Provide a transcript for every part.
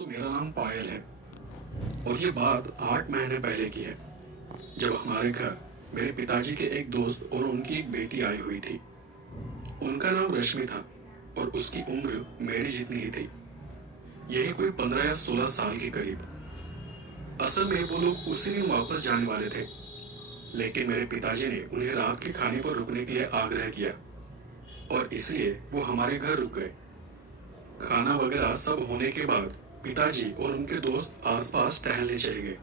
तो मेरा नाम पायल है और ये बात 8 महीने पहले की है जब हमारे घर मेरे पिताजी के एक दोस्त और उनकी एक बेटी आई हुई थी। उनका नाम रश्मि था और उसकी उम्र मेरी जितनी ही थी, यही कोई 15 या 16 साल के करीब। असल में वो लोग उसी दिन वापस जाने वाले थे, लेकिन मेरे पिताजी ने उन्हें रात के खाने पर रुकने के लिए आग्रह किया और इसलिए वो हमारे घर रुक गए। खाना वगैरह सब होने के बाद पिताजी और उनके दोस्त आसपास टहलने चले गए।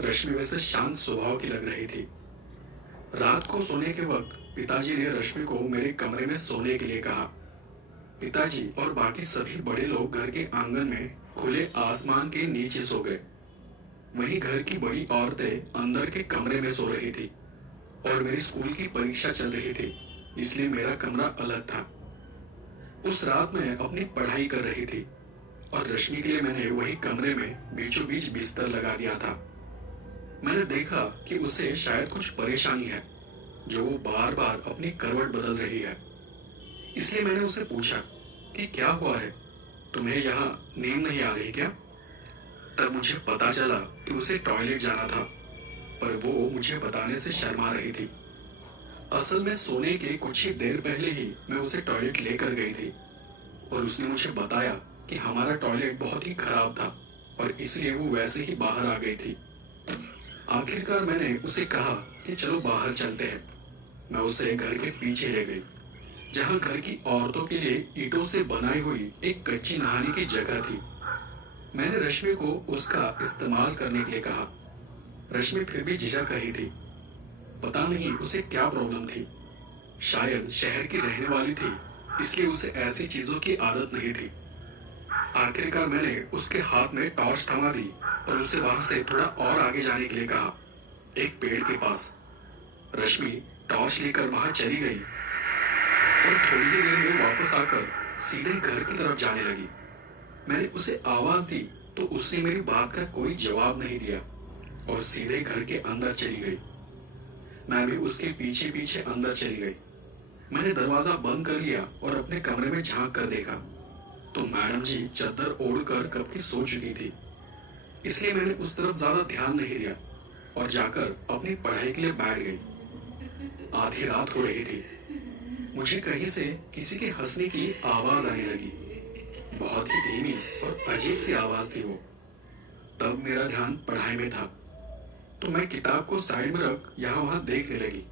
रश्मि वैसे शांत स्वभाव की लग रही थी। रात को सोने के वक्त पिताजी ने रश्मि को मेरे कमरे में सोने के लिए कहा। पिताजी और बाकी सभी बड़े लोग घर के आंगन में खुले आसमान के नीचे सो गए। वहीं घर की बड़ी औरतें अंदर के कमरे में सो रही थी और मेरी स्कूल की परीक्षा चल रही थी, इसलिए मेरा कमरा अलग था। उस रात मैं अपनी पढ़ाई कर रही थी और रश्मि के लिए मैंने वही कमरे में बीचों बीच बिस्तर लगा दिया था। मैंने देखा कि उसे शायद कुछ परेशानी है जो वो बार बार अपनी करवट बदल रही है, इसलिए मैंने उसे पूछा कि क्या हुआ है, तुम्हें यहाँ नींद नहीं आ रही क्या? तब मुझे पता चला कि उसे टॉयलेट जाना था, पर वो मुझे बताने से शर्मा रही थी। असल में सोने के कुछ ही देर पहले ही मैं उसे टॉयलेट लेकर गई थी और उसने मुझे बताया कि हमारा टॉयलेट बहुत ही खराब था और इसलिए वो वैसे ही बाहर आ गई थी। आखिरकार मैंने उसे कहा कि चलो बाहर चलते हैं। मैं उसे घर के पीछे ले गई, जहाँ घर की औरतों के लिए ईंटों से बनाई हुई एक कच्ची नहाने की जगह थी। मैंने रश्मि को उसका इस्तेमाल करने के लिए कहा। रश्मि फिर भी झिझक रही थी। पता नहीं उसे क्या प्रॉब्लम थी, शायद शहर की रहने वाली थी, इसलिए उसे ऐसी चीजों की आदत नहीं थी। आखिरकार मैंने उसके हाथ में टॉर्च थमा दी और उसे वहां से थोड़ा और आगे जाने के लिए कहा, एक पेड़ के पास। रश्मि टॉर्च लेकर वहां चली गई और थोड़ी ही देर में वापस आकर सीधे घर की तरफ जाने लगी। मैंने उसे आवाज दी तो उसने मेरी बात का कोई जवाब नहीं दिया और सीधे घर के अंदर चली गई। मैं भी उसके पीछे पीछे अंदर चली गई। मैंने दरवाजा बंद कर लिया और अपने कमरे में झांक कर देखा तो मैडम जी चादर ओढ़कर कब की सो चुकी थी, इसलिए मैंने उस तरफ ज्यादा ध्यान नहीं दिया और जाकर अपनी पढ़ाई के लिए बैठ गई। आधी रात हो रही थी। मुझे कहीं से किसी के हंसने की आवाज आने लगी। बहुत ही धीमी और अजीब सी आवाज थी वो। तब मेरा ध्यान पढ़ाई में था तो मैं किताब को साइड में रख यहाँ वहां देखने लगी,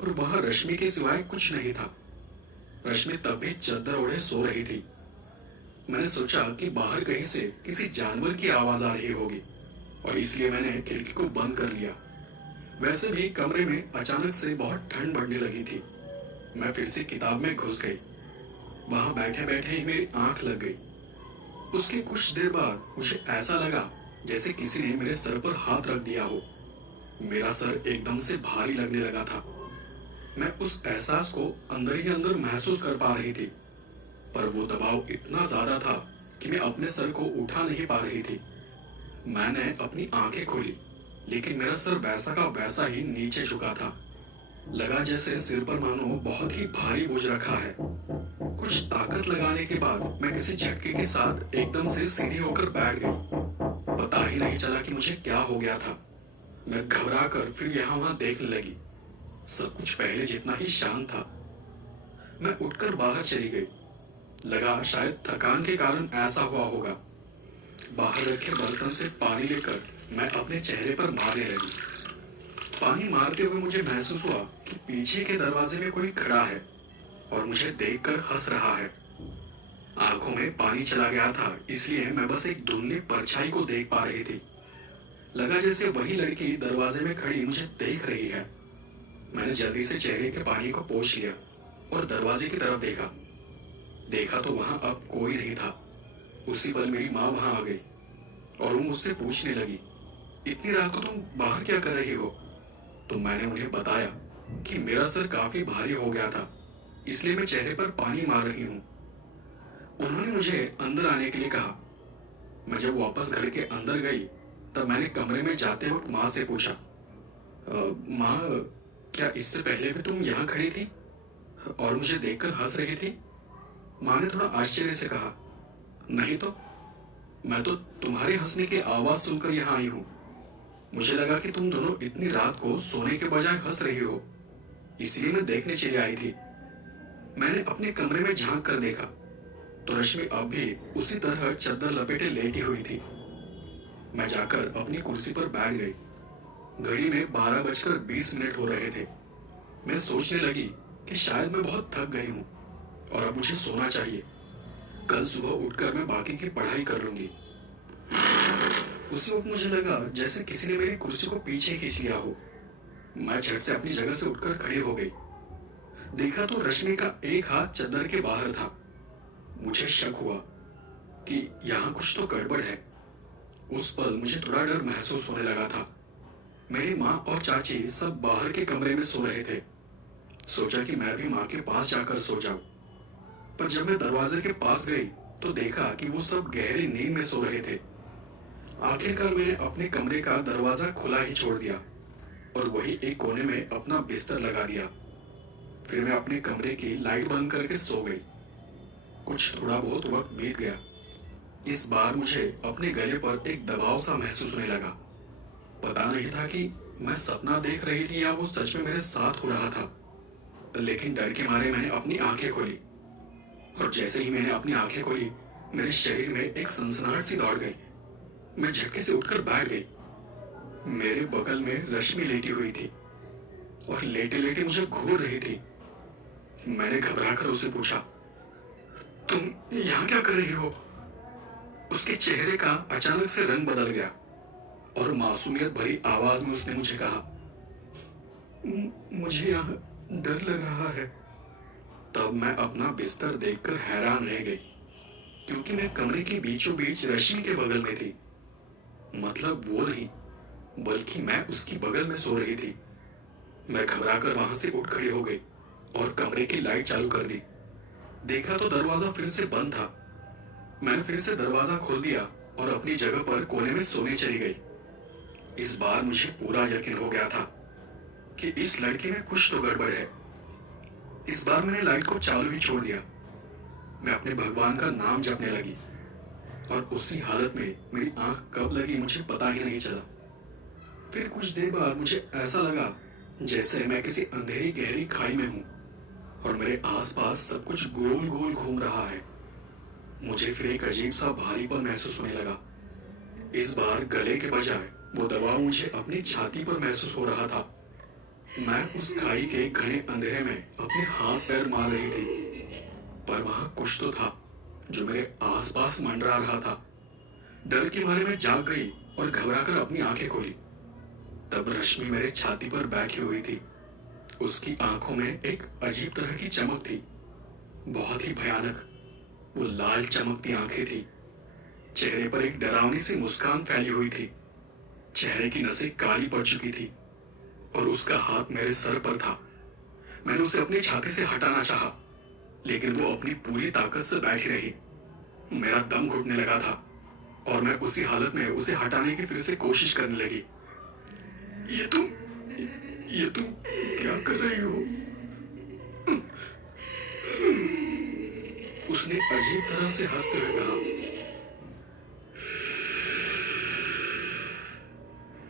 पर वहां रश्मि के सिवाय कुछ नहीं था। रश्मि तब भी चादर ओढ़े सो रही थी। मैंने सोचा कि बाहर कहीं से किसी जानवर की आवाज आ रही होगी और इसलिए मैंने खिड़की को बंद कर लिया। वैसे भी कमरे में अचानक से बहुत ठंड बढ़ने लगी थी। मैं फिर से किताब में घुस गई। वहां बैठे बैठे ही मेरी आंख लग गई। उसके कुछ देर बाद मुझे ऐसा लगा जैसे किसी ने मेरे सर पर हाथ रख दिया हो। मेरा सर एकदम से भारी लगने लगा था। मैं उस एहसास को अंदर ही अंदर महसूस कर पा रही थी, पर वो दबाव इतना ज्यादा था कि मैं अपने सर को उठा नहीं पा रही थी। मैंने अपनी आंखें खोली, लेकिन मेरा सर वैसा का वैसा ही नीचे झुका था। लगा जैसे सिर पर मानो बहुत ही भारी बोझ रखा है। कुछ ताकत लगाने के बाद मैं किसी झटके के साथ एकदम से सीधी होकर बैठ गई। पता ही नहीं चला कि मुझे क्या हो गया था। मैं घबरा कर फिर यहाँ वहां देखने लगी। सब कुछ पहले जितना ही शांत था। मैं उठकर बाहर चली गई। लगा शायद थकान के कारण ऐसा हुआ होगा। बाहर रखे बर्तन से पानी लेकर मैं अपने चेहरे पर मारने लगी। पानी मारते हुए मुझे महसूस हुआ कि पीछे के दरवाजे में कोई खड़ा है और मुझे देखकर हंस रहा है। आंखों में पानी चला गया था, इसलिए मैं बस एक धुंधली परछाई को देख पा रही थी। लगा जैसे वही लड़की दरवाजे में खड़ी मुझे देख रही है। मैंने जल्दी से चेहरे के पानी को पोंछ लिया और दरवाजे की तरफ देखा तो वहां अब कोई नहीं था। उसी पल मेरी माँ वहां आ गई और वो मुझसे पूछने लगी, इतनी रात को तुम बाहर क्या कर रही हो? तो मैंने उन्हें बताया कि मेरा सर काफी भारी हो गया था, इसलिए मैं चेहरे पर पानी मार रही हूँ। उन्होंने मुझे अंदर आने के लिए कहा। मैं जब वापस घर के अंदर गई तब मैंने कमरे में जाते वक्त माँ से पूछा, माँ क्या इससे पहले भी तुम यहाँ खड़ी थी और मुझे देखकर हंस रही थी? माँ ने थोड़ा आश्चर्य से कहा, नहीं तो। मैं तो तुम्हारे हंसने की आवाज सुनकर यहाँ आई हूँ। मुझे लगा कि तुम दोनों इतनी रात को सोने के बजाय हंस रही हो, इसलिए मैं देखने चली आई थी। मैंने अपने कमरे में झांक कर देखा तो रश्मि अब भी उसी तरह चद्दर लपेटे लेटी हुई थी। मैं जाकर अपनी कुर्सी पर बैठ गई। घड़ी में 12 बजकर 20 मिनट हो रहे थे। मैं सोचने लगी कि शायद मैं बहुत थक गई हूँ और अब मुझे सोना चाहिए। कल सुबह उठकर मैं बाकी की पढ़ाई कर लूंगी। उसी वक्त मुझे लगा जैसे किसी ने मेरी कुर्सी को पीछे खींच लिया हो। मैं झट से अपनी जगह से उठकर खड़ी हो गई। देखा तो रश्मि का एक हाथ चद्दर के बाहर था। मुझे शक हुआ कि यहाँ कुछ तो गड़बड़ है। उस पल मुझे थोड़ा डर महसूस होने लगा था। मेरी माँ और चाची सब बाहर के कमरे में सो रहे थे। सोचा कि मैं भी माँ के पास जाकर सो जाऊं। पर जब मैं दरवाजे के पास गई तो देखा कि वो सब गहरी नींद में सो रहे थे। आखिरकार मैंने अपने कमरे का दरवाजा खुला ही छोड़ दिया और वही एक कोने में अपना बिस्तर लगा दिया। फिर मैं अपने कमरे की लाइट बंद करके सो गई। कुछ थोड़ा बहुत वक्त बीत गया। इस बार मुझे अपने गले पर एक दबाव सा महसूस होने लगा। पता नहीं था कि मैं सपना देख रही थी या वो सच में मेरे साथ हो रहा था। लेकिन डर के मारे मैंने अपनी आंखें खोली और जैसे ही मैंने अपनी आंखें खोली मेरे शरीर में एक सनसनाहट सी दौड़ गई। मैं झटके से उठकर बैठ गई। मेरे बगल में रश्मि लेटी हुई थी और लेटे लेटे मुझे घूर रही थी। मैंने घबराकर उसे पूछा, तुम यहाँ क्या कर रही हो? उसके चेहरे का अचानक से रंग बदल गया और मासूमियत भरी आवाज में उसने मुझे कहा, मुझे यहाँ डर लग रहा है। तब मैं अपना बिस्तर देखकर हैरान रह गई, क्योंकि मैं कमरे के बीचों बीच रश्मि के बगल में थी। मतलब वो नहीं, बल्कि मैं उसकी बगल में सो रही थी। मैं घबराकर वहां से उठ खड़ी हो गई और कमरे की लाइट चालू कर दी। देखा तो दरवाजा फिर से बंद था। मैंने फिर से दरवाजा खोल दिया और अपनी जगह पर कोने में सोने चली गई। इस बार मुझे पूरा यकीन हो गया था कि इस लड़की में कुछ तो गड़बड़ है। इस बार मैंने लाइट को चालू ही छोड़ दिया। मैं अपने भगवान का नाम जपने लगी और उसी हालत में मेरी आंख कब लगी मुझे पता ही नहीं चला। फिर कुछ देर बाद मुझे ऐसा लगा जैसे मैं किसी अंधेरी गहरी खाई में हूं और मेरे आसपास सब कुछ गोल गोल घूम रहा है। मुझे फिर एक अजीब सा भारीपन महसूस होने लगा। इस बार गले के बजाय वो दबाव मुझे अपनी छाती पर महसूस हो रहा था। मैं उस खाई के घने अंधेरे में अपने हाथ पैर मार रही थी, पर वहां कुछ तो था जो मेरे आसपास मंडरा रहा था। डर के मारे मैं जाग गई और घबराकर अपनी आंखें खोली। तब रश्मि मेरे छाती पर बैठी हुई थी। उसकी आंखों में एक अजीब तरह की चमक थी, बहुत ही भयानक। वो लाल चमकती आंखें थी। चेहरे पर एक डरावनी सी मुस्कान फैली हुई थी। चेहरे की नसें काली पड़ चुकी थी और उसका हाथ मेरे सर पर था। मैंने उसे अपनी छाती से हटाना चाहा, लेकिन वो अपनी पूरी ताकत से बैठी रही। मेरा दम घुटने लगा था और मैं उसी हालत में उसे हटाने की फिर से कोशिश करने लगी। ये तुम ये तुम क्या कर रही हो? उसने अजीब तरह से हंसते हुए कहा,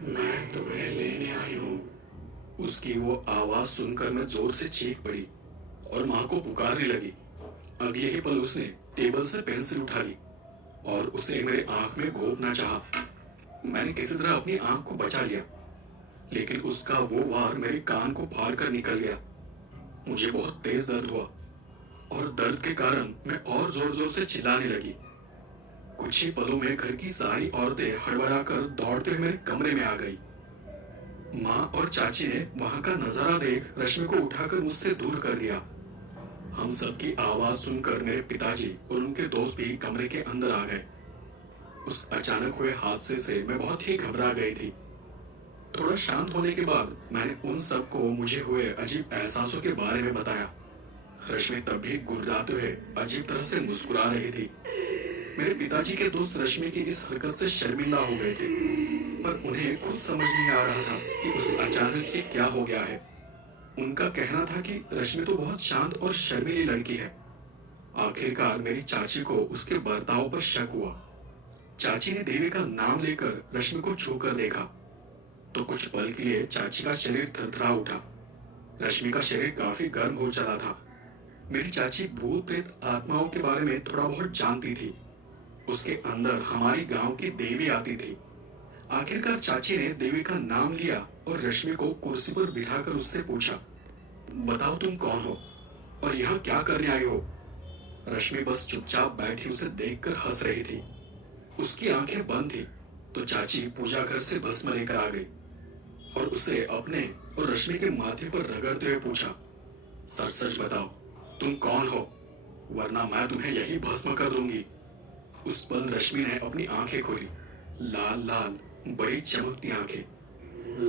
मैं तुम्हें लेने आई हूं। उसकी वो आवाज सुनकर मैं जोर से चीख पड़ी और मां को पुकारने लगी। अगले ही पल उसने टेबल से पेंसिल उठा ली और उसे मेरे आंख में घोंपना चाहा। मैंने किसी तरह अपनी आंख को बचा लिया, लेकिन उसका वो वार मेरे कान को फाड़ कर निकल गया। मुझे बहुत तेज दर्द हुआ और दर्द के कारण मैं और जोर जोर से चिल्लाने लगी। कुछ ही पलों में घर की सारी औरतें हड़बड़ाकर दौड़ते हुए मेरे कमरे में आ गई। माँ और चाची ने वहां का नजारा देख रश्मि को उठाकर मुझसे दूर कर दिया। हम सबकी आवाज सुनकर मेरे पिताजी और उनके दोस्त भी कमरे के अंदर आ गए। उस अचानक हुए हादसे से मैं बहुत ही घबरा गई थी। थोड़ा शांत होने के बाद मैंने उन सबको मुझे हुए अजीब एहसासों के बारे में बताया। रश्मि तब भी गुर्राते हुए अजीब तरह से मुस्कुरा रही थी। मेरे पिताजी के दोस्त रश्मि की इस हरकत से शर्मिंदा हो गए थे, पर उन्हें खुद समझ नहीं आ रहा था कि उसे अचानक ये क्या हो गया है। उनका कहना था कि रश्मि तो बहुत शांत और शर्मीली लड़की है। आखिरकार मेरी चाची को उसके बर्ताव पर शक हुआ। चाची ने देवी का नाम लेकर रश्मि को छूकर देखा तो कुछ पल के लिए चाची का शरीर थरथरा उठा। रश्मि का शरीर काफी गर्म हो चला था। मेरी चाची भूत प्रेत आत्माओं के बारे में थोड़ा बहुत जानती थी। उसके अंदर हमारी गांव की देवी आती थी। आखिरकार चाची ने देवी का नाम लिया और रश्मि को कुर्सी पर बिठाकर उससे पूछा, बताओ तुम कौन हो और यहाँ क्या करने आई हो? रश्मि बस चुपचाप बैठी उसे देखकर हंस रही थी। उसकी आंखें बंद थी तो चाची पूजा घर से भस्म लेकर आ गई और उसे अपने और रश्मि के माथे पर रगड़ते हुए पूछा, सच सच बताओ तुम कौन हो, वरना मैं तुम्हें यही भस्म कर दूंगी। उस पल रश्मि ने अपनी आंखें खोली, लाल लाल बड़ी चमकती आंखें।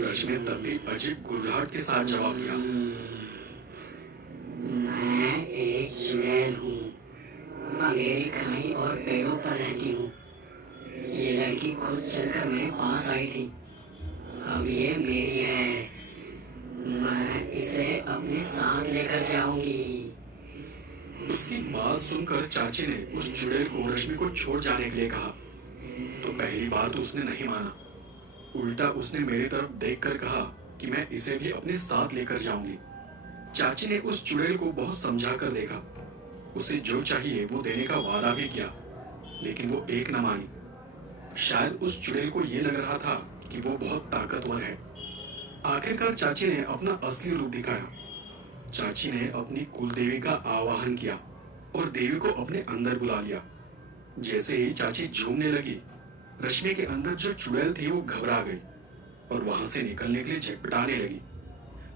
रश्मि ने तब भी अजीब गुर्राहट के साथ जवाब दिया, मैं एक चुड़ैल हूँ, अंधेरी खाई और पेड़ों पर रहती हूँ। ये लड़की खुद चलकर मेरे पास आई थी, अब ये मेरी है, मैं इसे अपने साथ लेकर जाऊंगी। उसकी बात सुनकर चाची ने उस चुड़ैल को रश्मि को छोड़ जाने के लिए कहा तो पहली बार तो उसने नहीं माना। उल्टा उसने मेरी तरफ देखकर कहा कि मैं इसे भी अपने साथ लेकर जाऊंगी। चाची ने उस चुड़ैल को बहुत समझा कर देखा, उसे जो चाहिए वो देने का वादा भी किया, लेकिन वो एक न मानी। शायद उस चुड़ैल को ये लग रहा था कि वो बहुत ताकतवर है। आखिरकार चाची ने अपना असली रूप दिखाया। चाची ने अपनी कुलदेवी का आवाहन किया और देवी को अपने अंदर बुला लिया। जैसे ही चाची झूमने लगी, रश्मि के अंदर जो चुड़ैल थी वो घबरा गई और वहां से निकलने के लिए झटपटाने लगी।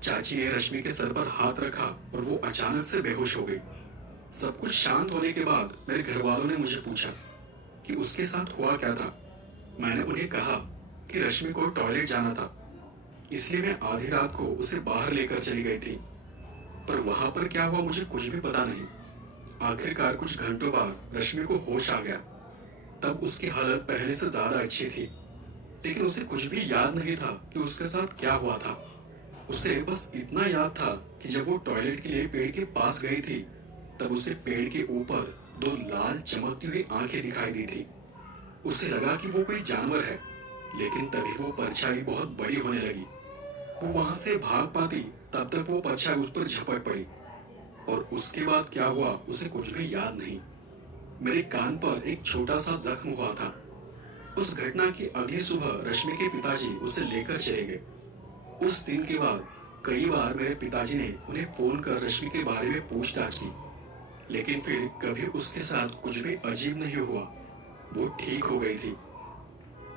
चाची ने रश्मि के सर पर हाथ रखा और वो अचानक से बेहोश हो गई। सब कुछ शांत होने के बाद मेरे घर वालों ने मुझे पूछा कि उसके साथ हुआ क्या था। मैंने उन्हें कहा कि रश्मि को टॉयलेट जाना था, इसलिए मैं आधी रात को उसे बाहर लेकर चली गई थी, पर वहां पर क्या हुआ मुझे कुछ भी पता नहीं। आखिरकार कुछ घंटों बाद रश्मि को होश आ गया। तब उसकी हालत पहले से ज्यादा अच्छी थी, लेकिन उसे कुछ भी याद नहीं था कि उसके साथ क्या हुआ था। उसे बस इतना याद था कि जब वो टॉयलेट के लिए पेड़ के पास गई थी, तब उसे पेड़ के ऊपर दो लाल चमकती हुई आंखें दिखाई दी थी। उसे लगा कि वो कोई जानवर है, लेकिन तभी वो परछाई बहुत बड़ी होने लगी। वो वहां से भाग पाती तब तक वो परछाई उस पर झपट पड़ी और उसके बाद क्या हुआ उसे कुछ भी याद नहीं। मेरे कान पर एक छोटा सा जख्म हुआ था। उस घटना की अगली सुबह रश्मि के पिताजी उसे लेकर चले गए। उस दिन के बाद कई बार मेरे पिताजी ने उन्हें फोन कर रश्मि के बारे में पूछताछ की, लेकिन फिर कभी उसके साथ कुछ भी अजीब नहीं हुआ। वो ठीक हो गई थी।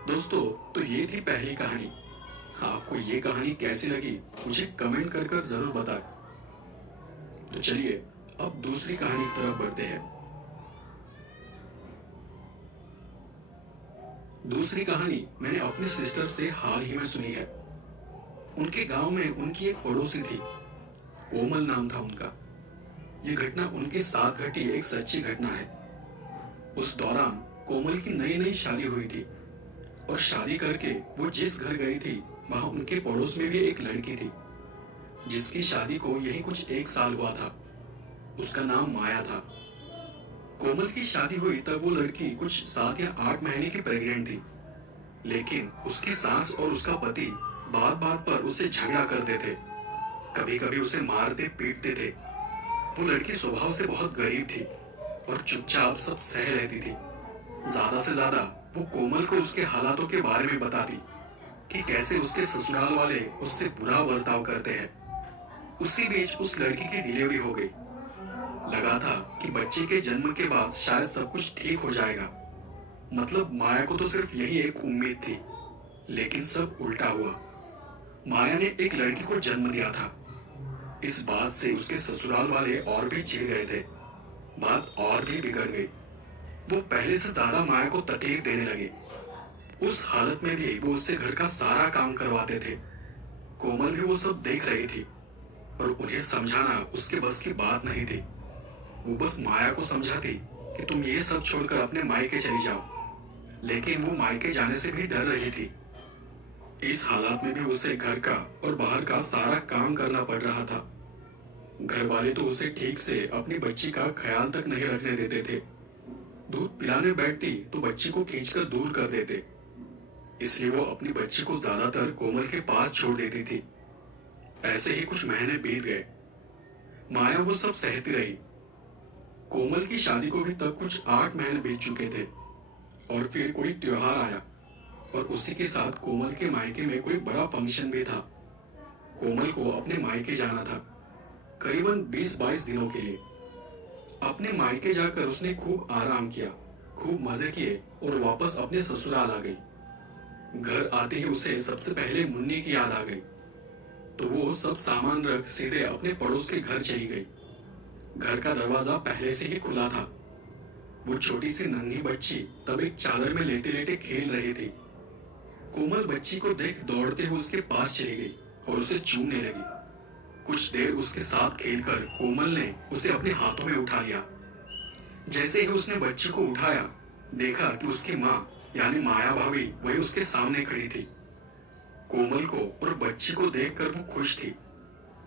दोस्तों, तो ये थी पहली कहानी। आपको ये कहानी कैसी लगी मुझे कमेंट कर जरूर बताएं। तो चलिए अब दूसरी कहानी की तरफ बढ़ते हैं। दूसरी कहानी मैंने अपने सिस्टर से हाल ही में सुनी है। उनके गांव में उनकी एक पड़ोसी थी, कोमल नाम था उनका। ये घटना उनके साथ घटी एक सच्ची घटना है। उस दौरान कोमल की नई नई शादी हुई थी और शादी करके वो जिस घर गई थी वहां उनके पड़ोस में भी एक लड़की थी जिसकी शादी को यही कुछ एक साल हुआ था। उसका नाम माया था। कोमल की शादी हुई तब वो लड़की कुछ 7 या 8 महीने की प्रेग्नेंट थी, लेकिन उसकी सास और उसका पति बात बात पर उससे झगड़ा करते थे। कभी कभी उसे मारते पीटते थे। वो लड़की स्वभाव से बहुत गरीब थी और चुपचाप सब सह रहती थी। ज्यादा से ज्यादा वो कोमल को उसके हालातों के बारे में बताती कि कैसे उसके ससुराल वाले उससे बुरा बर्ताव करते हैं। उसी बीच उस लड़की की डिलीवरी हो गई। लगा था कि बच्चे के जन्म के बाद शायद सब कुछ ठीक हो जाएगा। मतलब माया को तो सिर्फ यही एक उम्मीद थी, लेकिन सब उल्टा हुआ। माया ने एक लड़की को जन्म दिया था। इस बात से उसके ससुराल वाले और भी चिढ़ गए थे। बात और भी बिगड़ गई। वो पहले से ज्यादा माया को तकलीफ देने लगे। उस हालत में भी वो उससे घर का सारा काम करवाते थे। कोमल भी वो सब देख रही थी, पर उन्हें समझाना उसके बस की बात नहीं थी। वो बस माया को समझाती कि तुम ये सब छोड़कर अपने मायके चली जाओ, लेकिन वो मायके जाने से भी डर रही थी। इस हालात में भी उसे घर का और बाहर का सारा काम करना पड़ रहा था। घर वाले तो उसे ठीक से अपनी बच्ची का ख्याल तक नहीं रखने देते थे। दूध पिलाने बैठती तो बच्ची को खींचकर दूर कर देते, इसलिए वो अपनी बच्ची को ज्यादातर कोमल के पास छोड़ देती थी। ऐसे ही कुछ महीने बीत गए। माया वो सब सहती रही। कोमल की शादी को भी तब कुछ 8 महीने बीत चुके थे और फिर कोई त्योहार आया और उसी के साथ कोमल के मायके में कोई बड़ा फंक्शन भी था। कोमल को अपने मायके जाना था, करीबन 20-22 दिनों के लिए। अपने मायके जाकर उसने खूब आराम किया, खूब मजे किए और वापस अपने ससुराल आ गई। घर आते ही उसे सबसे पहले मुन्नी की याद आ गई, तो वो सब सामान रख सीधे अपने पड़ोस के घर चली गई। घर का दरवाजा पहले से ही खुला था। वो छोटी सी नन्ही बच्ची तब एक चादर में लेटे लेटे खेल रही थी। कोमल बच्ची को देख दौड़ते हुए उसके पास चली गई और उसे चूमने लगी। कुछ देर उसके साथ खेलकर कोमल ने उसे अपने हाथों में उठा लिया। जैसे ही उसने बच्ची को उठाया, देखा कि उसकी माँ यानी माया भाभी वही उसके सामने खड़ी थी। कोमल को और बच्ची को देखकर वो खुश थी,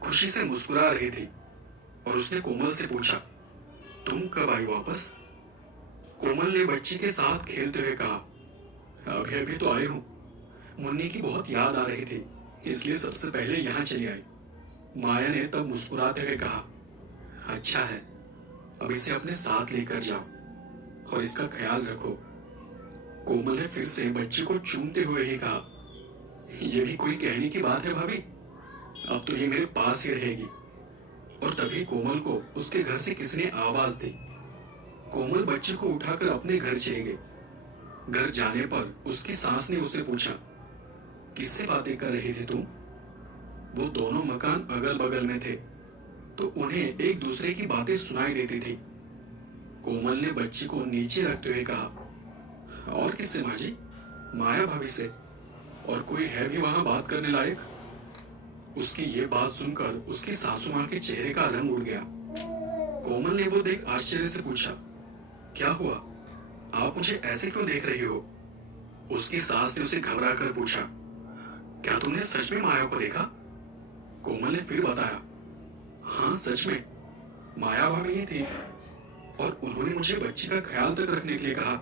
खुशी से मुस्कुरा रही थी और उसने कोमल से पूछा, तुम कब आई वापस? कोमल ने बच्ची के साथ खेलते हुए कहा, अभी अभी तो आई हूं। मुन्नी की बहुत याद आ रही थी, इसलिए सबसे पहले यहाँ चली आई। माया ने तब मुस्कुराते हुए कहा, अच्छा है, अब इसे अपने साथ लेकर जाओ और इसका ख्याल रखो। कोमल ने फिर से बच्ची को चूमते हुए ही कहा, यह भी कोई कहने की बात है भाभी, अब तो ये मेरे पास ही रहेगी। और तभी कोमल को उसके घर से किसी ने आवाज दी। कोमल बच्ची को उठाकर अपने घर चली गई। घर जाने पर उसकी सास ने उसे पूछा, किससे बातें कर रही थी तुम? वो दोनों मकान अगल बगल में थे, तो उन्हें एक दूसरे की बातें सुनाई देती थी। कोमल ने बच्ची को नीचे रखते हुए कहा, और किससे माँ जी? माया भाभी से। और कोई है भी वहां बात करने लायक? उसकी ये बात सुनकर उसकी सासू माँ के चेहरे का रंग उड़ गया। कोमल ने वो देख आश्चर्य से पूछा, क्या हुआ? आप मुझे ऐसे क्यों देख रही हो? उसकी सास ने उसे घबरा कर पूछा, क्या तुमने सच में माया को देखा? कोमल ने फिर बताया, हाँ सच में, माया भाभी ही थी और उन्होंने मुझे बच्ची का ख्याल तक रखने के लिए कहा।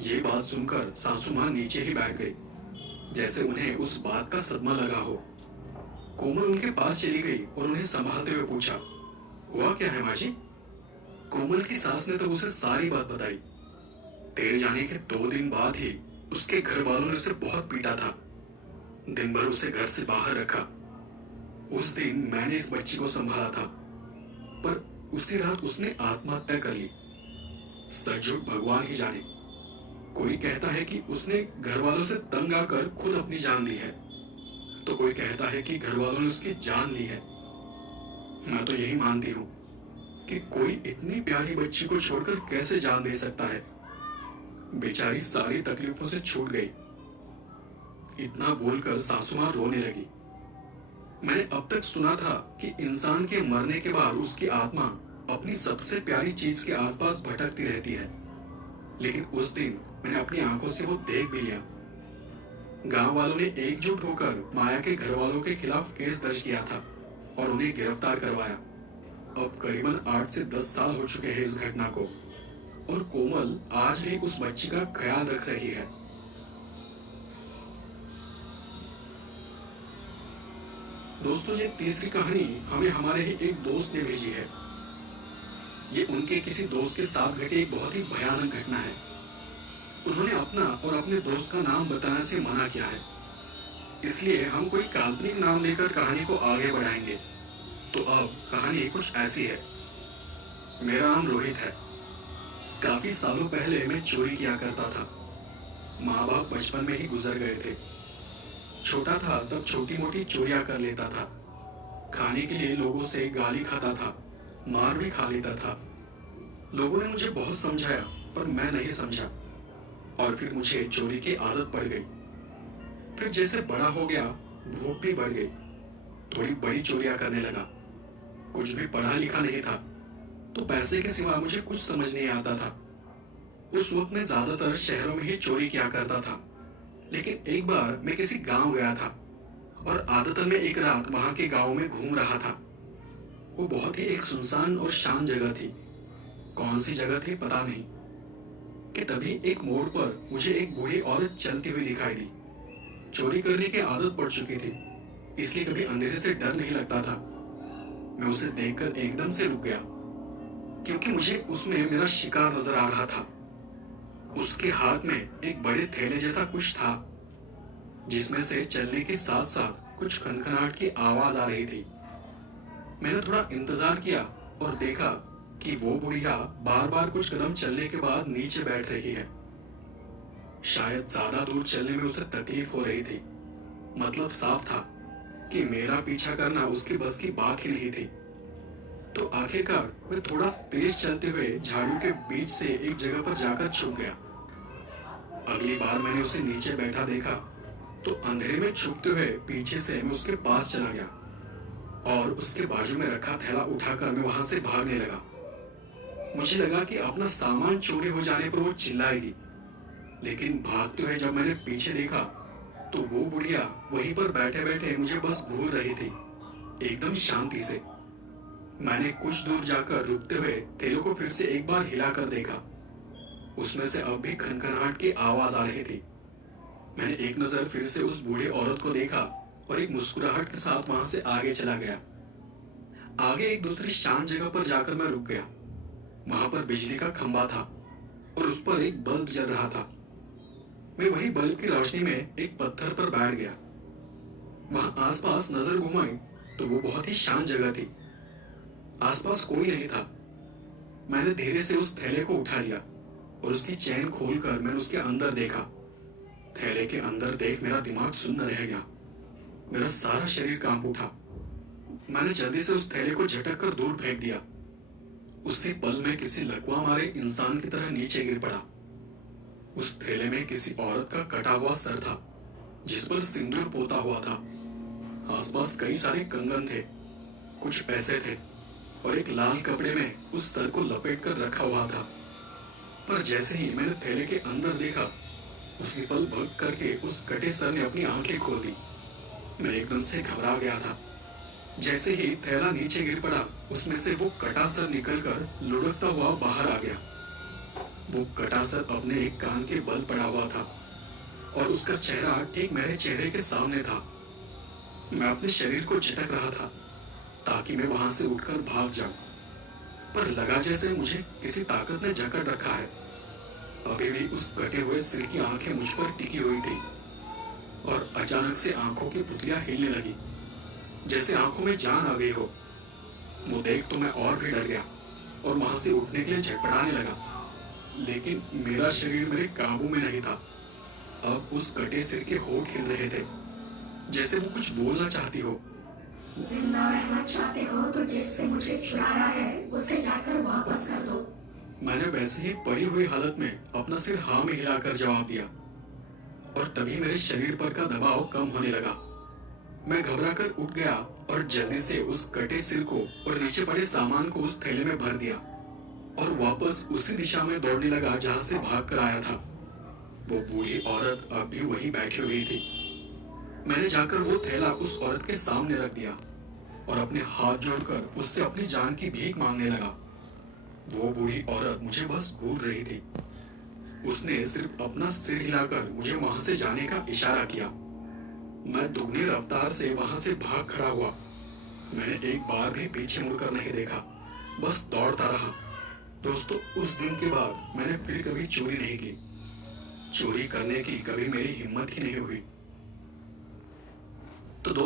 ये बात सुनकर सासू माँ नीचे ही बैठ गई, जैसे उन्हें उस बात का सदमा लगा हो। कोमल उनके पास चली गई और उन्हें संभालते हुए पूछा, हुआ क्या है माँ जी? कोमल की सास ने तब उसे सारी बात बताई। तेरे जाने के 2 दिन बाद ही उसके घर वालों ने उसे बहुत पीटा था। दिन भर उसे घर से बाहर रखा। उस दिन मैंने इस बच्ची को संभाला था, पर उसी रात उसने आत्महत्या कर ली। सच झूठ भगवान ही जाने। कोई कहता है कि उसने घर वालों से तंग आकर खुद अपनी जान ली है, तो कोई कहता है कि घर वालों ने उसकी जान ली है। मैं तो यही मानती हूँ कि कोई इतनी प्यारी बच्ची को छोड़कर कैसे जान दे सकता है। बेचारी सारी तकलीफों से छूट गई। इतना बोलकर सासू मां रोने लगी। मैंने अब तक सुना था कि इंसान के मरने के बाद उसकी आत्मा अपनी सबसे प्यारी चीज के आसपास भटकती रहती है, लेकिन उस दिन मैंने अपनी आंखों से वो देख भी लिया। गांव वालों ने एकजुट होकर माया के घर वालों के खिलाफ केस दर्ज किया था और उन्हें गिरफ्तार करवाया। अब करीबन 8 से 10 साल हो चुके हैं इस घटना को, और कोमल आज भी उस बच्ची का ख्याल रख रही है। दोस्तों, ये तीसरी कहानी हमें हमारे ही एक दोस्त ने भेजी है। ये उनके किसी दोस्त के साथ घटी एक बहुत ही भयानक घटना है। उन्होंने अपना और अपने दोस्त का नाम बताने से मना किया है, इसलिए हम कोई काल्पनिक नाम लेकर कहानी को आगे बढ़ाएंगे। तो अब कहानी कुछ ऐसी है। मेरा नाम रोहित है। काफी सालों पहले मैं चोरी किया करता था। माँ बाप बचपन में ही गुजर गए थे। छोटा था तब छोटी मोटी चोरियां कर लेता था। खाने के लिए लोगों से गाली खाता था, मार भी खा लेता था। लोगों ने मुझे बहुत समझाया, पर मैं नहीं समझा और फिर मुझे चोरी की आदत पड़ गई। फिर जैसे बड़ा हो गया, भूख भी बढ़ गई, थोड़ी बड़ी चोरियां करने लगा। कुछ भी पढ़ा लिखा नहीं था, तो पैसे के सिवा मुझे कुछ समझ नहीं आता था। उस वक्त मैं ज्यादातर शहरों में ही चोरी किया करता था, लेकिन एक बार मैं किसी गांव गया था और आदतन में एक रात वहां के गांव में घूम रहा था। वो बहुत ही एक सुनसान और शांत जगह थी। कौन सी जगह थी पता नहीं, कि तभी एक मोड़ पर मुझे एक बूढ़ी औरत चलती हुई दिखाई दी। चोरी करने की आदत पड़ चुकी थी, इसलिए कभी अंधेरे से डर नहीं लगता था। मैं उसे देखकर एकदम से रुक गया, क्योंकि मुझे उसमें मेरा शिकार नजर आ रहा था। उसके हाथ में एक बड़े थैले जैसा कुछ था, जिसमें से चलने के साथ साथ कुछ खनखनाहट की आवाज आ रही थी। मैंने थोड़ा इंतजार किया और देखा कि वो बुढ़िया बार बार कुछ कदम चलने के बाद नीचे बैठ रही है। शायद ज्यादा दूर चलने में उसे तकलीफ हो रही थी। मतलब साफ था कि मेरा पीछा करना उसके बस की बात ही नहीं थी। तो आखिरकार मैं थोड़ा तेज चलते हुए झाड़ियों के बीच से एक जगह पर जाकर छुप गया। अगली बार मैंने उसे नीचे बैठा देखा तो अंधेरे में छुपते हुए पीछे से मैं उसके पास चला गया और उसके बाजू में रखा थैला उठाकर मैं वहां से भागने लगा। मुझे लगा कि अपना सामान चोरी हो जाने पर वो चिल्लाएगी, लेकिन भागते हुए जब मैंने पीछे देखा तो वो बुढ़िया वहीं पर बैठे बैठे मुझे बस घूर रही थी, एकदम शांति से। मैंने कुछ दूर जाकर रुकते हुए थैले को फिर से एक बार हिलाकर देखा। उसमें से अब भी खनखनाहट की आवाज आ रही थी। मैंने एक नजर फिर से उस बूढ़ी औरत को देखा और एक मुस्कुराहट के साथ वहां से आगे चला गया। आगे एक दूसरी शांत जगह पर जाकर मैं रुक गया। वहां पर बिजली का खंभा था और उस पर एक बल्ब जल रहा था। मैं वही बल्ब की रोशनी में एक पत्थर पर बैठ गया। वहां आसपास नजर घुमाई तो वो बहुत ही शांत जगह थी। आसपास कोई नहीं था। मैंने धीरे से उस थैले को उठा लिया और उसकी चैन खोलकर मैंने उसके अंदर देखा। थैले के अंदर देख मेरा दिमाग सुन्न रह गया। मेरा सारा शरीर कांप उठा। मैंने जल्दी से उस थैले को झटक कर दूर फेंक दिया। उसी पल में किसी लकवा मारे इंसान की तरह नीचे गिर पड़ा। उस थैले में किसी औरत का कटा हुआ सर था, जिस पर सिंदूर पोता हुआ था। आसपास कई सारे कंगन थे, कुछ पैसे थे और एक लाल कपड़े में उस सर को लपेट कर रखा हुआ था। पर जैसे ही मैंने थैले के अंदर देखा, उसी पल भग करके उस कटे सर ने अपनी आंखें खोल दी। मैं एकदम से घबरा गया था। जैसे ही थैला नीचे गिर पड़ा, उसमें से वो कटा सर निकलकर लुढ़कता हुआ बाहर आ गया। वो कटा सर अपने एक कान के बल पड़ा हुआ था और उसका चेहरा ठीक मेरे चेहरे के सामने था। मैं अपने शरीर को झटक रहा था ताकि मैं वहां से उठकर भाग जाऊं, पर लगा जैसे मुझे किसी ताकत ने जकड़ रखा है। अभी भी उस कटे हुए सिर की आंखें मुझ पर टिकी हुई थी और अचानक से आंखों की पुतलियां हिलने लगी, जैसे आंखों में जान आ गई हो। वो देख तो मैं और भी डर गया और वहां से उठने के लिए झटपटाने लगा, लेकिन मेरा शरीर मेरे काबू में नहीं था। अब उस कटे सिर के होंठ हिल रहे थे, जैसे वो कुछ बोलना चाहती हो। जिंदा रहना चाहते हो तो जिससे मुझे चुराया है उसे जाकर वापस कर दो। मैंने वैसे ही पड़ी हुई हालत में अपना सिर हाँ में हिलाकर जवाब दिया और तभी मेरे शरीर पर का दबाव कम होने लगा। मैं घबराकर उठ गया और जल्दी से उस कटे सिर को और नीचे पड़े सामान को उस थैले में भर दिया और वापस उसी दिशा में दौड़ने लगा जहां से भाग कर आया था। वो बूढ़ी औरत अब भी वहीं बैठी हुई थी। मैंने जाकर वो थैला उस औरत के सामने रख दिया और अपने हाथ जोड़कर उससे अपनी जान की भीख मांगने लगा। वो बूढ़ी औरत मुझे बस घूर रही थी। उसने सिर्फ अपना सिर हिलाकर मुझे वहां से जाने का इशारा किया। मैं दुगनी रफ्तार से वहां से भाग खड़ा हुआ। मैंने एक बार भी पीछे मुड़कर नहीं देखा, बस दौड़ता रहा। दोस्तों, उस दिन के बाद मैंने फिर कभी चोरी नहीं की। चोरी करने की कभी मेरी हिम्मत ही नहीं हुई। तो दोस्तों,